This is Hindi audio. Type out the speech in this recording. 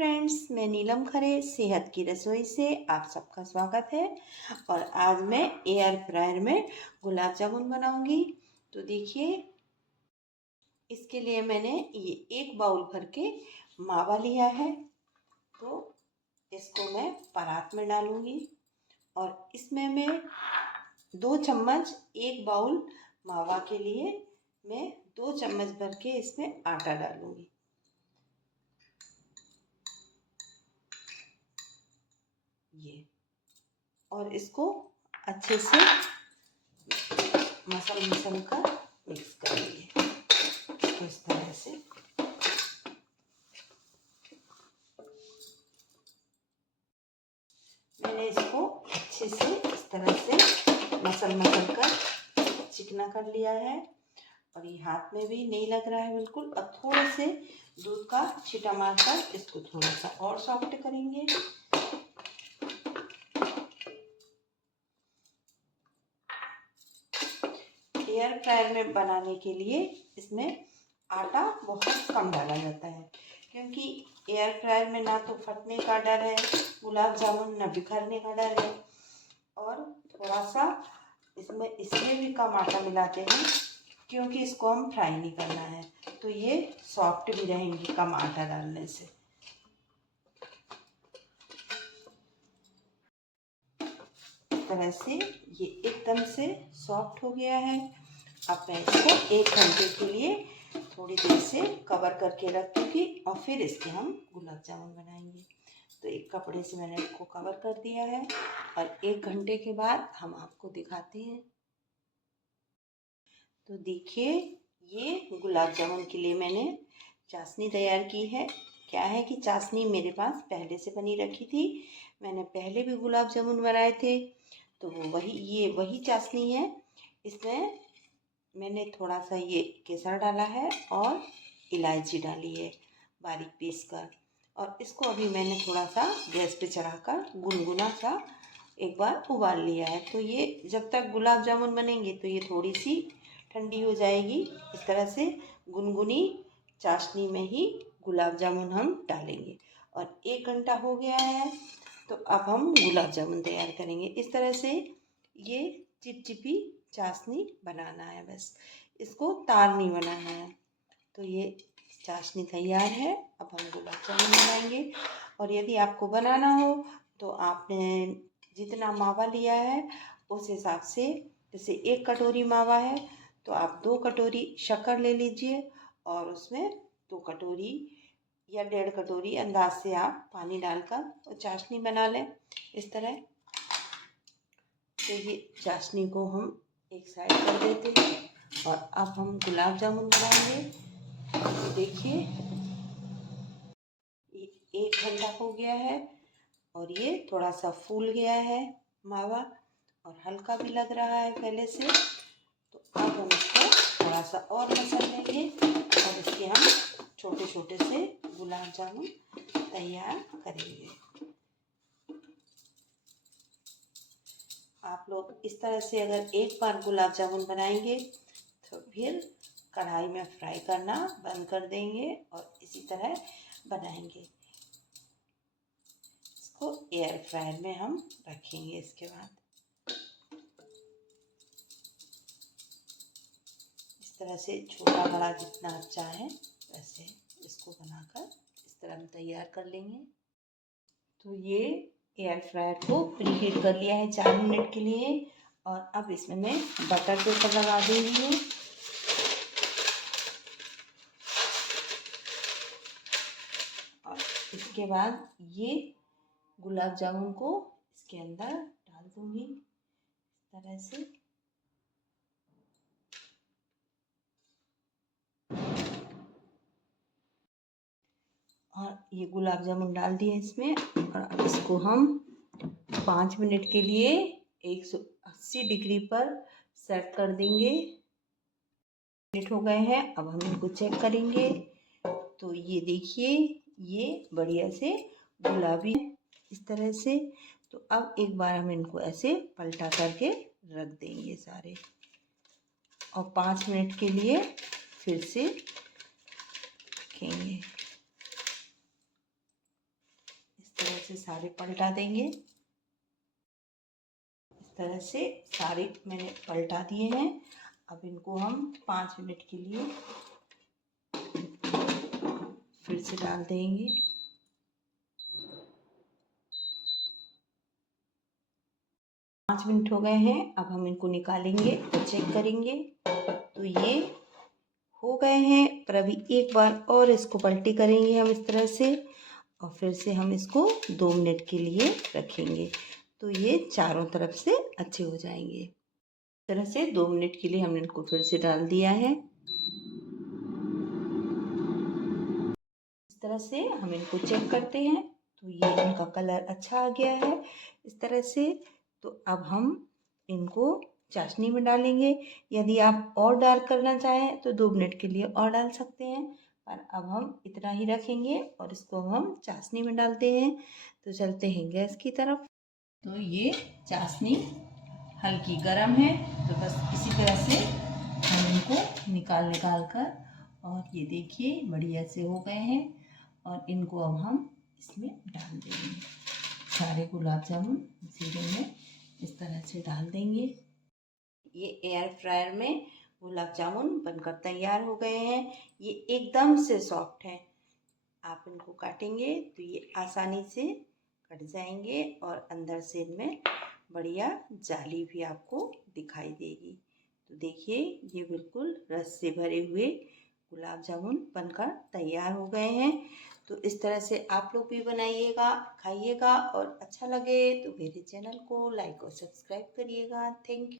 फ्रेंड्स, मैं नीलम खरे सेहत की रसोई से आप सबका स्वागत है। और आज मैं एयर फ्रायर में गुलाब जामुन बनाऊंगी। तो देखिए, इसके लिए मैंने ये एक बाउल भर के मावा लिया है। तो इसको मैं परात में डालूंगी और इसमें मैं 2 चम्मच, एक बाउल मावा के लिए मैं 2 चम्मच भर के इसमें आटा डालूंगी। ये और इसको अच्छे से मसल कर मिक्स करेंगे। तो इस तरह से मैंने इसको अच्छे से इस तरह से मसल कर चिकना कर लिया है और ये हाथ में भी नहीं लग रहा है बिल्कुल। अब थोड़े से दूध का छींटा मारकर इसको थोड़ा सा और सॉफ्ट करेंगे। एयर फ्रायर में बनाने के लिए इसमें आटा बहुत कम डाला जाता है, क्योंकि एयर फ्रायर में ना तो फटने का डर है गुलाब जामुन, ना बिखरने का डर है। और थोड़ा सा इसमें इसलिए भी कम आटा मिलाते हैं क्योंकि इसको हम फ्राई नहीं करना है, तो ये सॉफ्ट भी रहेंगी कम आटा डालने से। इस तरह से ये एकदम से सॉफ्ट हो गया है। अब मैं इसको 1 घंटे के लिए थोड़ी देर से कवर करके रख दूँगी और फिर इसके हम गुलाब जामुन बनाएंगे। तो एक कपड़े से मैंने इसको कवर कर दिया है और 1 घंटे के बाद हम आपको दिखाते हैं। तो देखिए, ये गुलाब जामुन के लिए मैंने चाशनी तैयार की है। क्या है कि चाशनी मेरे पास पहले से बनी रखी थी, मैंने पहले भी गुलाब जामुन बनाए थे, तो वो वही चाशनी है। इसमें मैंने थोड़ा सा ये केसर डाला है और इलायची डाली है बारीक पीस कर। और इसको अभी मैंने थोड़ा सा गैस पे चढ़ाकर गुनगुना सा एक बार उबाल लिया है। तो ये जब तक गुलाब जामुन बनेंगे तो ये थोड़ी सी ठंडी हो जाएगी। इस तरह से गुनगुनी चाशनी में ही गुलाब जामुन हम डालेंगे। और 1 घंटा हो गया है, तो अब हम गुलाब जामुन तैयार करेंगे। इस तरह से ये चिपचिपी चाशनी बनाना है, बस इसको तार नहीं बनाना है। तो ये चाशनी तैयार है, अब हम गुलाब जामुन बनाएंगे। और यदि आपको बनाना हो तो आपने जितना मावा लिया है उस हिसाब से, जैसे 1 कटोरी मावा है तो आप 2 कटोरी शक्कर ले लीजिए और उसमें 2 कटोरी या 1.5 कटोरी अंदाज से आप पानी डालकर और चाशनी बना लें इस तरह। तो ये चाशनी को हम एक साइड कर देते हैं और अब हम गुलाब जामुन बनाएंगे। तो देखिए, 1 घंटा हो गया है और ये थोड़ा सा फूल गया है मावा और हल्का भी लग रहा है पहले से। तो अब हम इसको थोड़ा सा और मसल लेंगे और इसके हम छोटे छोटे से गुलाब जामुन तैयार करेंगे। आप लोग इस तरह से अगर एक बार गुलाब जामुन बनाएंगे तो फिर कढ़ाई में फ्राई करना बंद कर देंगे और इसी तरह बनाएंगे। इसको एयर फ्रायर में हम रखेंगे। इसके बाद इस तरह से छोटा बड़ा जितना आप चाहें वैसे इसको बनाकर इस तरह हम तैयार कर लेंगे। तो ये एयर फ्रायर को प्रीहीट कर लिया है 4 मिनट के लिए और अब इसमें मैं बटर पेपर लगा दे रही हूँ। और इसके बाद ये गुलाब जामुन को इसके अंदर डाल दूंगी इस तरह से। और ये गुलाब जामुन डाल दिए इसमें और इसको हम 5 मिनट के लिए 180 डिग्री पर सेट कर देंगे। मिनट हो गए हैं, अब हम इनको चेक करेंगे। तो ये देखिए, ये बढ़िया से गुलाबी इस तरह से। तो अब एक बार हम इनको ऐसे पलटा करके रख देंगे सारे और 5 मिनट के लिए फिर से रखेंगे। से सारे पलटा देंगे। इस तरह से सारे मैंने पलटा दिए हैं। अब इनको हम 5 मिनट के लिए फिर से डाल देंगे। 5 मिनट हो गए हैं। अब हम इनको निकालेंगे और चेक करेंगे। तो ये हो गए हैं, पर अभी एक बार और इसको पलटी करेंगे हम इस तरह से, और फिर से हम इसको 2 मिनट के लिए रखेंगे। तो ये चारों तरफ से अच्छे हो जाएंगे। इस तरह से 2 मिनट के लिए हमने इनको फिर से डाल दिया है। इस तरह से हम इनको चेक करते हैं। तो ये इनका कलर अच्छा आ गया है इस तरह से। तो अब हम इनको चाशनी में डालेंगे। यदि आप और डार्क करना चाहें तो 2 मिनट के लिए और डाल सकते हैं, पर अब हम इतना ही रखेंगे और इसको हम चाशनी में डालते हैं। तो चलते हैं गैस की तरफ। तो ये चाशनी हल्की गर्म है, तो बस इसी तरह से हम इनको निकाल कर, और ये देखिए बढ़िया से हो गए हैं। और इनको अब हम इसमें डाल देंगे। सारे गुलाब जामुन जीरे में इस तरह से डाल देंगे। ये एयर फ्रायर में गुलाब जामुन बनकर तैयार हो गए हैं। ये एकदम से सॉफ्ट है। आप इनको काटेंगे तो ये आसानी से कट जाएंगे और अंदर से इनमें बढ़िया जाली भी आपको दिखाई देगी। तो देखिए ये बिल्कुल रस से भरे हुए गुलाब जामुन बनकर तैयार हो गए हैं। तो इस तरह से आप लोग भी बनाइएगा, खाइएगा, और अच्छा लगे तो मेरे चैनल को लाइक और सब्सक्राइब करिएगा। Thank you.